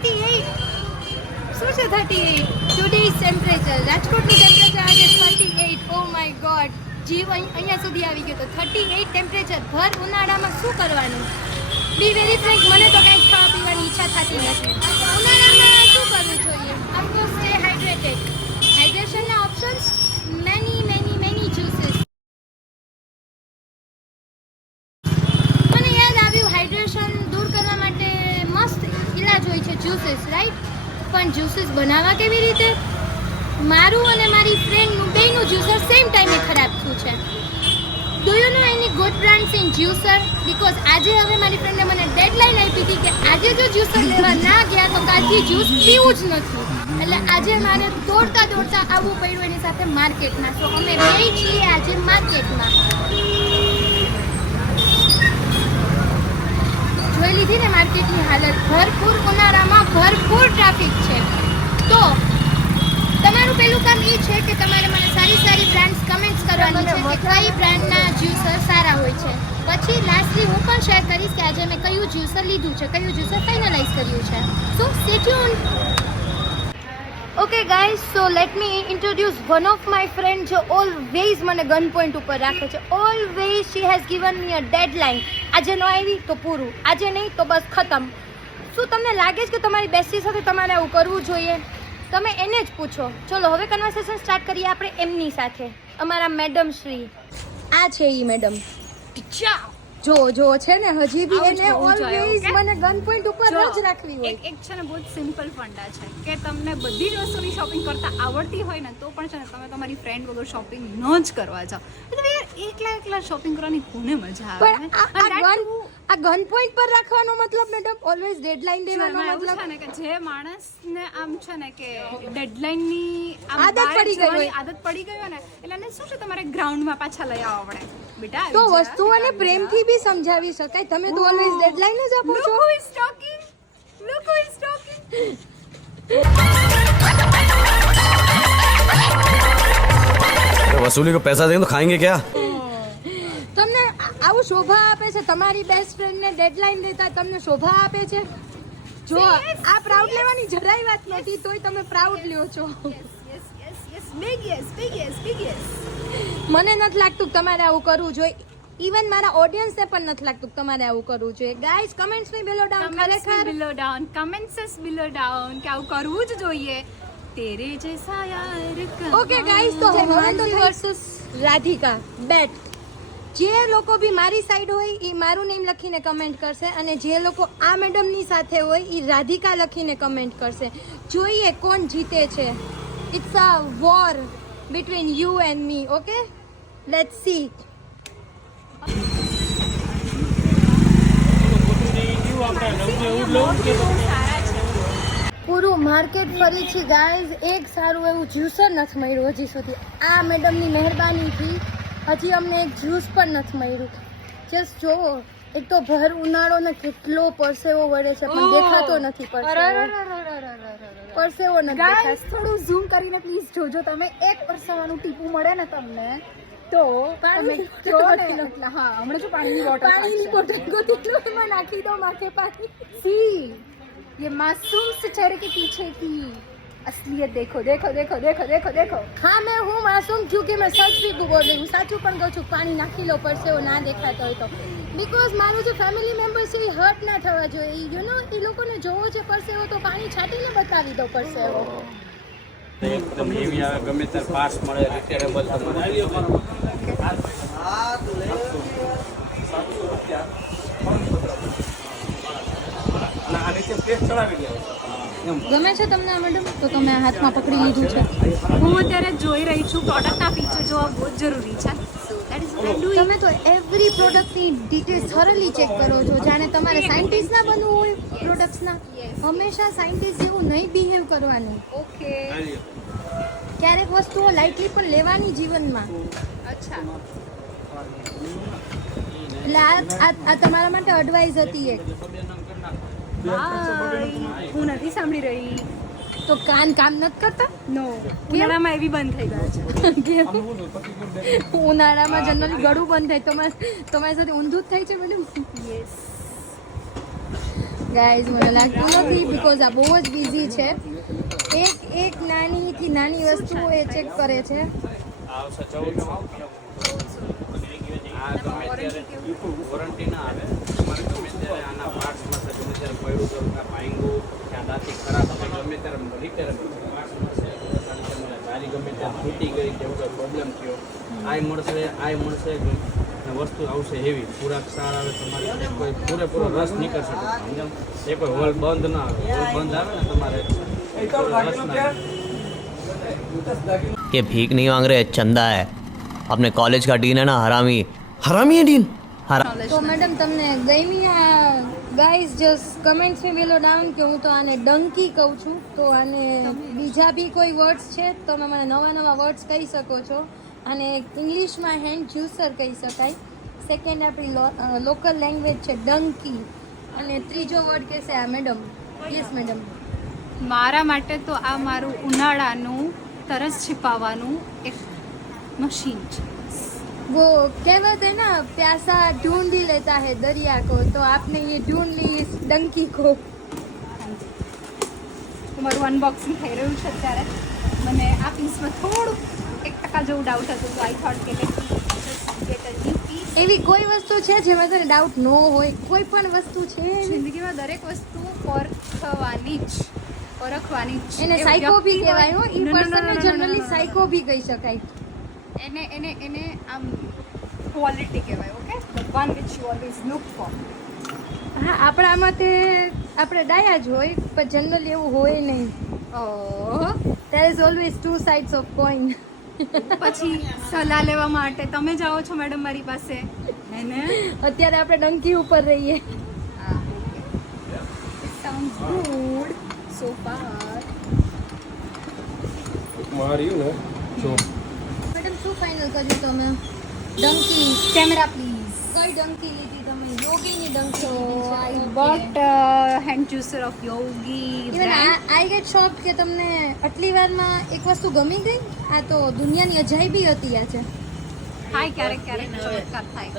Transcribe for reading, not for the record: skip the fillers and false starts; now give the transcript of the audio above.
38 શું છે 38 today's temperature રાજકોટનું temperature આજે 38 ઓ માય ગોડ જીવ અહીંયા સુધી આવી ગયો તો 38 ટેમ્પરેચર ભર ઉનાળામાં શું કરવાનું બી વેરી ફ્રેન્ક મને તો કંઈ ખાવા પીવાની ઈચ્છા થતી નથી ઉનાળામાં શું કરવું જોઈએ ઓફકોર્સ સ્ટે હાઇડ્રેટેડ હાઇડ્રેશનના ઓપ્શન્સ મેની જ્યુસીસ મને યાદ આવ્યું હાઇડ્રેશન દૂર કરવા માટે મસ્ત ઇલાજ હોય છે જ્યુસીસ રાઈટ પણ જ્યુસીસ બનાવવા કેવી રીતે મારું અને મારી ફ્રેન્ડનું બેયનું જ્યુસર સેમ ટાઈમે ખરાબ થયું છે do you know any good brands in juicer because આજે હવે મારી ફ્રેન્ડે મને ડેડલાઇન આપી હતી કે આજે જો જ્યુસર લેવા ના ગયા તો કાલથી જ્યુસ પીવું જ નથી એટલે આજે મારે દોડતા આવવું પડ્યું એની સાથે માર્કેટમાં તો અમે બે છીએ આજે માર્કેટમાં જોઈ લીધી ને માર્કેટની હાલત ભરપૂર ઉનાળામાં ભરપૂર ટ્રાફિક છે તો તમારું પહેલું કામ એ છે કે તમારે મને સારી બ્રાન્ડ્સ કમેન્ટ્સ કરવાની છે કે કઈ બ્રાન્ડના જ્યુસર સારા હોય છે પછી લાસ્ટલી હું પણ શેર કરીશ કે આજે મેં કયું જ્યુસર લીધું છે કયું જ્યુસર ફાઇનલાઇઝ કર્યું છે so stay tuned okay guys so let me introduce one of my friend જે ઓલવેઝ મને ગન પોઈન્ટ ઉપર રાખે છે always she has given me a deadline આજે ન આવી તો પૂરું આજે નહીં તો બસ ખતમ શું તમને લાગે છે કે તમારી બેસ્ટી સાથે તમારે આવું કરવું જોઈએ તમે એને જ પૂછો ચલો હવે કન્વર્સેશન સ્ટાર્ટ કરીએ આપણે એમની સાથે અમારા મેડમ શ્રી આ છે ઈ મેડમ જો છે ને હજી બી એને ઓલવેઝ મને ગન પોઈન્ટ ઉપર જ રાખવી હોય એક છે ને બહુ જ સિમ્પલ ફંડા છે કે તમને બધી જ વસ્તુની શોપિંગ કરતા આવડતી હોય ને તો પણ છે ને તમે તમારી ફ્રેન્ડ વગર શોપિંગ ન જ કરવા જાઓ એટલે યાર એકલા શોપિંગ કરવાની કોને મજા આવે પણ આ ગન પોઈન્ટ પર રાખવાનો મતલબ મેડમ ઓલવેઝ ડેડલાઇન દેવાનો મતલબ છે ને કે જે માણસને આમ છે ને કે ડેડલાઇનની આદત પડી ગઈ હોય ને એટલે એને શું છે તમારે ગ્રાઉન્ડમાં પાછા લઈ આવવા પડે બેટા તો વસ્તુઓને પ્રેમથી બી સમજાવી શકાય તમે તો ઓલવેઝ ડેડલાઇન જ આપો છો Look who is talking वसूली को पैसा देंगे तो खाएंगे क्या તમને આવું શોભા આપે છે તમારી બેસ્ટ ફ્રેન્ડને ડેડલાઇન દેતા તમને શોભા આપે છે જો આ પ્રાઉડ લેવાની જરાય વાત નથી તોય તમે પ્રાઉડ લ્યો છો big yes મને નથી લાગતું તમારે આવું કરવું જોઈએ ઇવન મારા ઓડિયન્સને પણ નથી લાગતું તમારે આવું કરવું જોઈએ ગાઈઝ કમેન્ટ્સ ની બિલો ડાઉન કમેન્ટ્સ બિલો ડાઉન કે આવું કરવું જ જોઈએ તેરે જૈસા યાર ઓકે ગાઈઝ તો હવે તો વર્સસ રાધિકા બેટ જે લોકો બી મારી સાઈડ હોય એ મારું નેમ લખીને કમેન્ટ કરશે અને જે લોકો આ મેડમની સાથે હોય એ રાધિકા લખીને કમેન્ટ કરશે જોઈએ કોણ જીતે છે it's a war between you and me okay let's see પૂરું માર્કેટ ફરી છે ગાઈઝ એક સારું એવું જ્યુસર નથી મળ્યું હજી સુધી આ મેડમની મહેરબાનીથી હજી અમને એક જ્યુસ પણ નથી મળ્યું જસ્ટ જોવો એક તો ભર ઉનાળો ને કેટલો પરસેવો વળે છે પણ દેખાતો નથી પરસેવો નથી ગાઈસ થોડું ઝૂમ કરીને પ્લીઝ જોજો તમે એક પરસેવાનું ટીપું મળે ને તમને તો તમે જો ને એટલે હા હમણાં જો પાણીની બોટલ ગોતીલો એમાં નાખી દો માથે પાણી सी ये मासूम से चेहरे के पीछे की असलियत देखो हाँ मैं हूँ मासूम क्योंकि मैं सच भी बोल रही हूँ साचું પણ કહું છું પાણી નાખી લો પરસેવો ના દેખાતો હોય તો બીકોઝ મારું જે ફેમિલી મેમ્બર છે એ હર્ટ ના થવા જોઈએ યુ નો એ લોકોને જોવો છે પરસેવો તો પાણી છાંટીને બતાવી દો પરસેવો એકદમ હેવી આવે ગમે ત્યારે પાસ મળે રિટેરેબલ ગમે છે તમને આ મેડમ તો તમે આ હાથમાં પકડી લીધું છે હું અત્યારે જોઈ રહી છું પ્રોડક્ટના ફીચર જોવા બહુ જ જરૂરી છે તમે તો એવરી પ્રોડક્ટની ડિટેલ્સ થોરલી ચેક કરો છો જાણે તમારે સાયન્ટિસ્ટ ના બનવું હોય પ્રોડક્ટ્સના હંમેશા સાયન્ટિસ્ટ જેવું નહીં બિહેવ કરવાનું ઓકે ક્યારેક વસ્તુઓ લાઇટલી પણ લેવાની જીવનમાં અચ્છા એટલે આ તમારા માટે એડવાઇસ હતી એક હું નથી સાંભળી રહી તો કાન કામ નથી કરતા નો ઉનાળામાં એવી બંધ થઈ ગયા છે ઉનાળામાં જનરલી ગળું બંધ થાય તમારી સાથે ઊંધું જ થાય છે મેડમ યસ ગાઈઝ મને લાગતું નથી બીકોઝ આ બહુ જ બિઝી છે. એક નાનીથી નાની વસ્તુ એ ચેક કરે છે. આવશે 1400. આ ગમે ત્યારે વોરંટી ના આવે. તમારે ગમે ત્યારે આના પાર્ટ્સ મળશે, ગમે ત્યારે પડ્યું કરું કે ભાંગ્યું કે આ દાંતી ખરાબ છે, ગમે ત્યારે રિપેર પાર્ટ્સ મળશે. ગાડી ગમે ત્યારે તૂટી ગઈ કે એવું પ્રોબ્લેમ થયો આય મળશે અને વસ્તુ આવશે એવી પૂરા ક્ષાર આવે. તમારે કોઈ પૂરેપૂરો રસ નીકળશે. સમજાવ એ કોઈ હોલ બંધ ના આવે. હોલ બંધ આવે ને તમારે રસ ના આવે. ये भीख नहीं मांग रहे चंदा है अपने कॉलेज का डीन है ना हरामी हरामी है डीन તો મેડમ તમને ગમી આ ગાઈઝ જસ્ટ કમેન્ટ્સ में વેલો ડાઉન કે હું તો આને ડંકી કહું છું. તો આને બીજા બી કોઈ વર્ડ્સ છે તો તમે મને નવા વર્ડ્સ કહી શકો છો. અને ઇંગ્લિશમાં હેન્ડ જ્યુસર કહી શકાય. સેકન્ડ આપણી લોકલ લેંગ્વેજ છે ડંકી. અને ત્રીજો વર્ડ કહેશે આ મેડમ. Yes madam. મારા માટે તો આ મારું ઉનાળાનું તરસ छिपावવાનું એક મશીન છે. वो कहवत है ना प्यासा ढूंढ ही लेता है दरिया को, तो आपने ये ढूंढ ली इस डंकी को. મારું અનબોક્સિંગ થઈ રહ્યું છે અત્યારે. મને આ પીસમાં થોડું 1% જેવું ડાઉટ હતું તો આઈ થોટ કે let get a new piece. એવી કોઈ વસ્તુ છે જેમાં તને ડાઉટ ન હોય? કોઈ પણ વસ્તુ છે એવી? જિંદગીમાં દરેક વસ્તુ પરખવાની જ એને સાયકો બી કહેવાય હો. ઈ No, no, no, no, પર્સનને no, no, generally no, no. Psycho બી કહી શકાય. એને આમ ક્વોલિટી કહેવાય. Okay, the one which you always look for. હા, આપણા માટે આપણે ડાયા જ હોય પણ જનરલી એવું હોય નહીં. ઓહ, there is always two sides of coin. પછી સલાહ લેવા માટે તમે જાઓ છો મેડમ મારી પાસે હે ને? અત્યારે આપણે ડંકી ઉપર રહીએ. It sounds good so far. Madam શું ફાઇનલ કર્યું તમે? ડંકી. Camera please. કઈ ડંકી લીધી તમે? યોગીની ડંકી So લીધી I છે. bought hand juicer of Yogi Even brand. I get shocked કે તમને આટલી વારમાં એક વસ્તુ ગમી ગઈ. આ તો દુનિયાની અજાયબી હતી આ છે. હાય, ક્યારેક ચમત્કાર થાય.